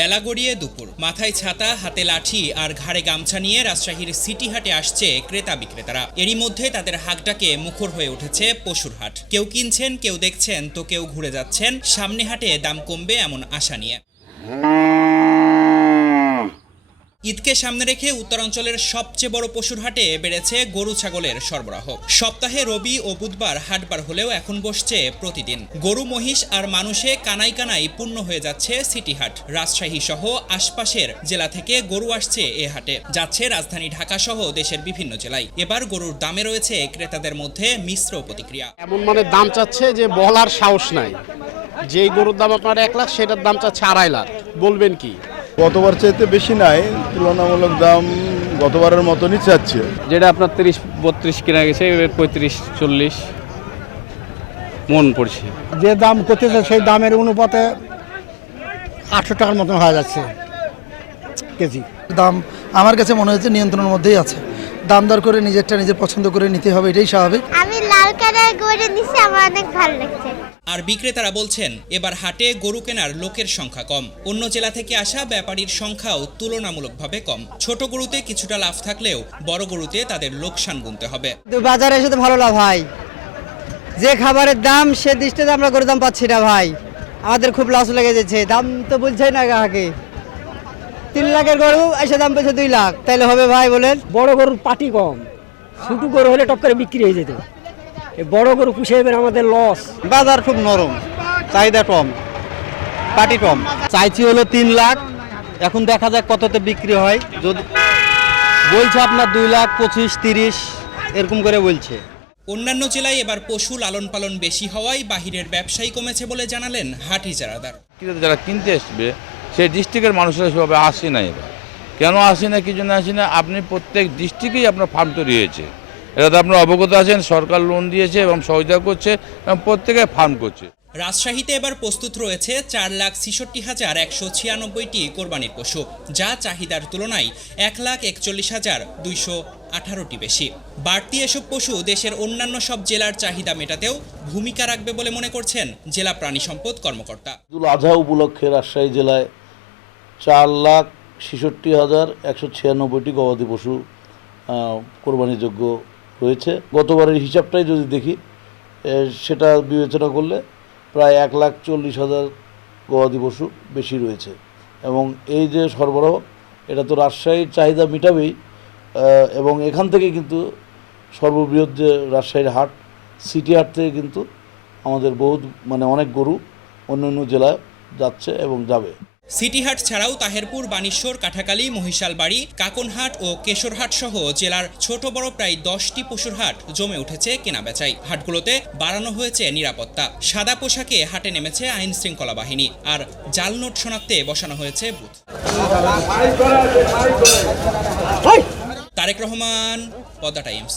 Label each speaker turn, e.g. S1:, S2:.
S1: বেলা গড়িয়ে দুপুর। মাথায় ছাতা, হাতে লাঠি আর ঘাড়ে গামছা নিয়ে রাজশাহীর সিটি হাটে আসছে ক্রেতা বিক্রেতারা। এরই মধ্যে তাদের হাটটাকে মুখর হয়ে উঠেছে পশুর হাট। কেউ কিনছেন, কেউ দেখছেন, তো কেউ ঘুরে যাচ্ছেন। সামনে হাটে দাম কমবে এমন আশা নিয়ে। ঈদকে সামনে রেখে উত্তরাঞ্চলের সবচেয়ে বড় পশুর হাটে বেড়েছে গরু ছাগলের সরবরাহ। সপ্তাহে রবি ও বুধবার হাটবার হলেও এখন বসছে প্রতিদিন। গরু, মহিষ আর মানুষে কানাই কানাই পূর্ণ হয়ে যাচ্ছে সিটি হাট। রাজশাহী সহ আশপাশের জেলা থেকে গরু আসছে এ হাটে। যাচ্ছে রাজধানী ঢাকা সহ দেশের বিভিন্ন জেলায়। এবার গরুর দামে রয়েছে ক্রেতাদের মধ্যে মিশ্র প্রতিক্রিয়া।
S2: এমন মানে দাম চাচ্ছে যে বলার সাহস নাই। যেই গরুর দাম আপনার এক লাখ, সেটার দাম চাচ্ছে আড়াই লাখ। বলবেন কি?
S3: গতবার চাইতে বেশি নাই তুলনামূলক দাম গতবারের মতনই চাচ্ছে।
S4: যেটা আপনার তিরিশ বত্রিশ কেনা গেছে এবার পঁয়ত্রিশ চল্লিশ মন পড়ছে।
S5: যে দাম করতেছে সেই দামের অনুপাতে আটশো টাকার মতন হয়ে যাচ্ছে কেজি।
S6: দাম আমার কাছে মনে হচ্ছে নিয়ন্ত্রণের মধ্যেই আছে। দাম দর করে নিজেরটা নিজে পছন্দ করে নিতে হবে এটাই স্বাভাবিক।
S7: আমি লাল গড়ে নিছি আমার অনেক ভালো লাগছে।
S1: আর বিক্রেতারা বলছেন এবার হাটে গরু কেনার লোকের সংখ্যা কম। অন্য জেলা থেকে আসা ব্যাপারীর সংখ্যাও তুলনামূলকভাবে কম। ছোট গরুতে কিছুটা লাভ থাকলেও বড় গরুতে তাদের লোকসান গুনতে হবে।
S8: বাজারে এসে তো ভালো লাভ ভাই যে খাবারের দাম সে দৃষ্টিতে আমরা করে দাম পাচ্ছি না ভাই। আমাদের খুব লস লেগে যাচ্ছে। দাম তো বলছেই না গ্রাহকে তিন লাখের গরু এসে দাম পেয়েছে দুই লাখ। তাইলে হবে ভাই বলেন।
S5: বড় গরুর পাটি কম। ছোট গরু হলে টপ করে বিক্রি হয়ে যেত। বড় গরু পুষে এবার আমাদের লস
S8: বাজার খুব নরম চাহিদা কম পাটি কম। চাইছি হলো তিন লাখ এখন দেখা যাক কততে বিক্রি হয়। যদি বলছে আপনার দুই লাখ পঁচিশ তিরিশ এরকম করে বলছে।
S1: অন্যান্য জেলায় এবার পশু লালন পালন বেশি হওয়ায় বাহিরের ব্যবসায়ী কমেছে বলে জানালেন হাট ইজারাদার
S9: ক্রেতা যারা কিনতে আসবে সেই ডিস্ট্রিক্টের মানুষরা সেভাবে আসে না এবার। কেন আসে না কি জন্য আসে না আপনি প্রত্যেক ডিস্ট্রিক্টেই আপনার ফার্ম তৈরি হয়েছে। এটাতে আপনার অবগত আছেন সরকার লোন দিয়েছে এবং সহযোগিতা করছে এবং প্রত্যেকে ফার্ম করছে।
S1: রাজশাহীতে এবার প্রস্তুত রয়েছে চার লাখ ছিষট্টি হাজার একশো ছিয়ানব্বইটি কোরবানির পশু যা চাহিদার তুলনায় এক লাখ একচল্লিশ হাজার দুইশো আঠারোটি বেশি। বাড়তি এসব পশু দেশের অন্যান্য সব জেলার চাহিদা মেটাতেও ভূমিকা রাখবে বলে মনে করছেন জেলা প্রাণী সম্পদ কর্মকর্তা।
S10: ঈদুল আজহা উপলক্ষে রাজশাহী জেলায় চার লাখ ছেষট্টি হাজার একশো ছিয়ানব্বইটি গবাদি পশু কোরবানিযোগ্য রয়েছে গতবারের হিসাবটাই যদি দেখি সেটা বিবেচনা করলে প্রায় এক লাখ চল্লিশ হাজার গবাদি পশু বেশি রয়েছে। এবং এই যে সরবরাহ, এটা তো রাজশাহীর চাহিদা মেটাবেই এবং এখান থেকে কিন্তু সর্ববৃহৎ যে রাজশাহীর হাট, সিটি হাট থেকে কিন্তু আমাদের বহুত মানে অনেক গরু অন্য অন্য জেলায় যাচ্ছে এবং যাবে।
S1: সিটিহাট ছাড়াও তাহেরপুর বানেশ্বর কাঠাকালী মহিশালবাড়ি কাকনহাট ও কেশরহাট সহ জেলার ছোট বড় প্রায় দশটি পশুর হাট জমে উঠেছে কেনাবেচায় হাটগুলোতে বাড়ানো হয়েছে নিরাপত্তা সাদা পোশাকে হাটে নেমেছে আইন শৃঙ্খলা বাহিনী আর জাল নোট শনাক্তে বসানো হয়েছে বুথ তারেক রহমান পদ্মা টাইমস